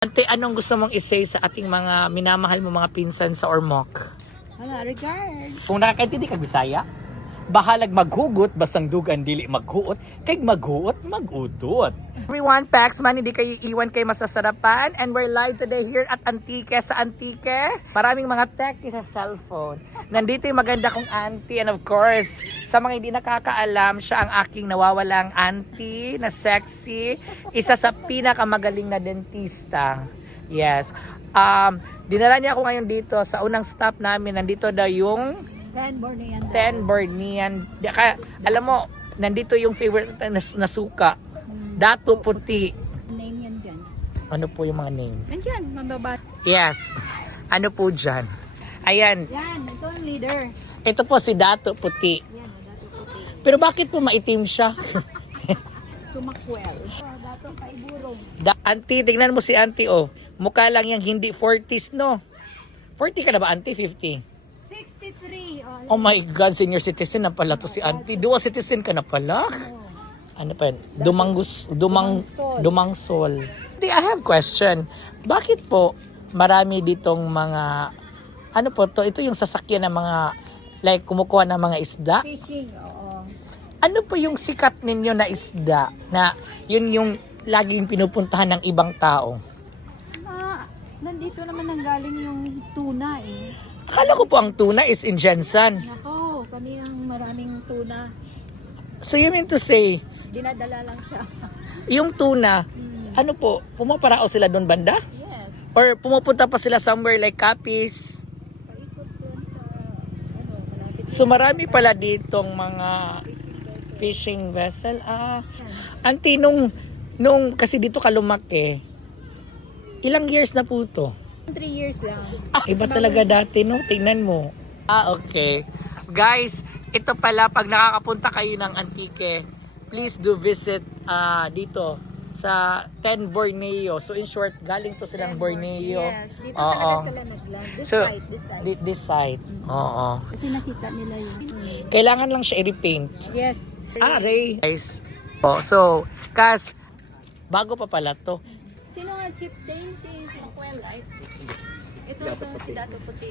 Ante, anong gusto mong isay sa ating mga minamahal mo mga pinsan sa Ormoc? Wala, regards. Kung nakakaintindi kag Bisaya, bahalag maghugot, basang dugan dili maghuot, kay maghuot, magutot. Everyone, Paxman, hindi kayo iwan kay masasarapan. And we're live today here at Antique sa Antique. Maraming mga tech sa cellphone. Nandito yung maganda kong auntie. And of course, sa mga hindi nakakaalam, siya ang aking nawawalang auntie na sexy. Isa sa pinakamagaling na dentista. Yes. Dinala niya ako ngayon dito sa unang stop namin. Nandito daw yung 10 Bornean. 10 Bornean. Alam mo, nandito yung favorite na suka. Dato Puti. Name yan dyan. Ano po yung mga name? Nandyan, mababa. Yes. Ano po dyan? Ayan. Yan, ito ang leader. Ito po si Dato Puti. Yan, dato puti. Pero bakit po maitim siya? Sumakwel. Dato kaiburong. Auntie, tingnan mo si auntie oh. Mukha lang yung hindi 40s no? 40 ka na ba auntie? 50? 63. Oh my God, senior citizen na pala to si auntie. Dual citizen ka na pala? Ano pa yun? Dumangsol. I have question. Bakit po marami ditong mga, ano po to? Ito yung sasakyan ng mga, like kumukuha ng mga isda? Fishing, oo. Ano po yung sikat ninyo na isda na yun yung laging pinupuntahan ng ibang tao? Nandito naman ang galing yung tuna eh. Akala ko po ang tuna is in Jensen. Nako, kami ang maraming tuna. So you mean to say, Dinadala lang siya. yung tuna, ano po, pumaparao sila doon banda? Yes. Or pumupunta pa sila somewhere like Capiz? Paikot doon sa, malapit. So marami pala ditong mga fishing vessel. Auntie, nung kasi dito ka lumaki, ilang years na po to? 3 years lang. Iba talaga dati, no? Tingnan mo. Okay. Guys, ito pala, pag nakakapunta kayo ng Antique, please do visit dito sa 10 Borneo. So in short, galing to silang Borneo. Yes, dito talaga sila naglang. This side, this side. This side. Oo. Kasi nakita nila yun. Kailangan lang siya i-repaint. Yes. Ray. Guys. So, Kas, bago pa pala to. Sino nga chieftain? Si Makwel, right? Ito si Dato Puti.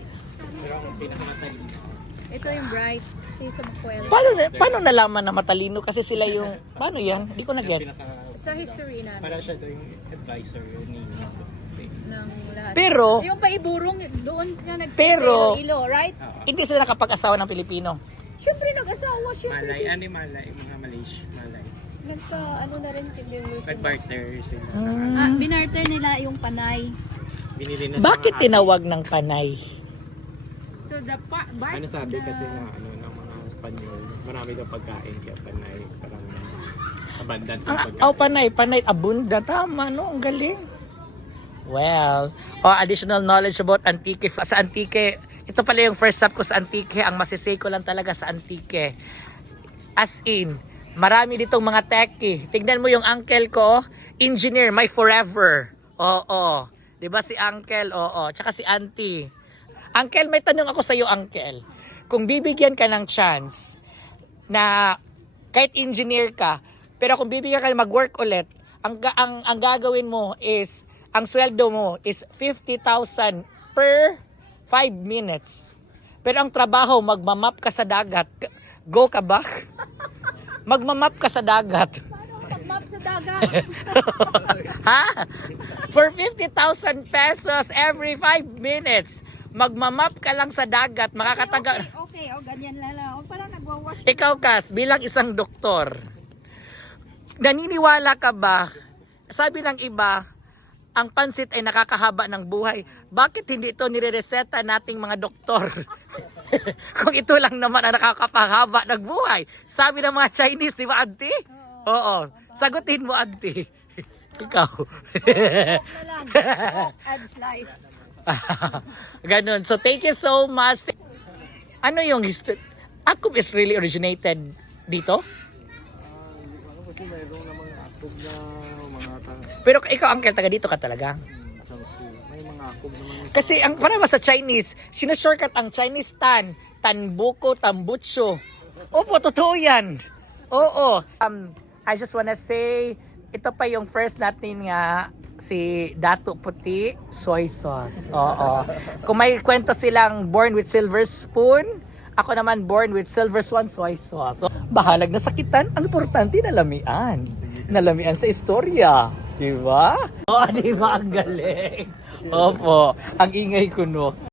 Ito yung bright. Si Makwel. Paano nalaman na matalino? Kasi sila yung, paano yan? Hindi ko na-gets. Sa history namin. Para siya yung advisor ni Ng lahat. Pero, Yung paiburong, doon siya Pero- ilo, right? hindi sila nakapag-asawa ng Pilipino. Siyempre nag-asawa, siyempre. Malay, ano yung Malay? Mga Malaysia, Malay. Ano na rin si Lulu. Nag-barter sila. Binarter nila yung panay. Binili na Bakit sa mga tinawag ng panay? So the Ano sabi kasi ng ng mga Espanyol, marami daw pagkain kaya panay, parang abundant yung pagkain. Panay, abunda. Tama, no? Ang galing. Well, additional knowledge about Antique. Sa Antique, ito pala yung first stop ko sa Antique. Ang masisay ko lang talaga sa Antique. As in, marami ditong mga techie. Tignan mo yung uncle ko, engineer, my forever. Oo. Diba si uncle? Oo. Tsaka si auntie. Uncle, may tanong ako sa iyo, uncle. Kung bibigyan ka ng chance na kahit engineer ka, pero kung bibigyan ka mag-work ulit, ang gagawin mo is, ang sweldo mo is 50,000 per 5 minutes. Pero ang trabaho, magmamap ka sa dagat. Go ka ba? Magmamap ka sa dagat. map sa dagat. Ha? For 50,000 pesos every 5 minutes, magmamap ka lang sa dagat, makakataga. Okay, ganyan lang. Parang nagwawash. Ikaw, Kas, bilang isang doktor, naniniwala ka ba? Sabi ng iba, ang pansit ay nakakahaba ng buhay. Bakit hindi ito nire-reseta nating mga doktor? Kung ito lang naman ang nakakapahaba ng buhay. Sabi ng mga Chinese, di ba, auntie? Oo. Sagutin mo, auntie. Ikaw. Na lang. Adds life. Ganun. So, thank you so much. Ano yung history? Akop is really originated dito? Ano kasi mayroong namang akog na mga Pero ikaw, uncle, taga dito ka talaga? may mga akog naman. Kasi ang para sa Chinese, sinushortcut ang Chinese tanbuko, tambutso. Opo, totoo yan. Oo. I just wanna say, ito pa yung first natin nga si Dato Puti, soy sauce. Oo. Kung may kwento silang born with silver spoon, ako naman born with silver swan soy sauce. So, bahalag na sakitan, ang importante nalamian. Nalamian sa istorya. Di ba? Oo, di ba? Ang galing. Opo, ang ingay ko no.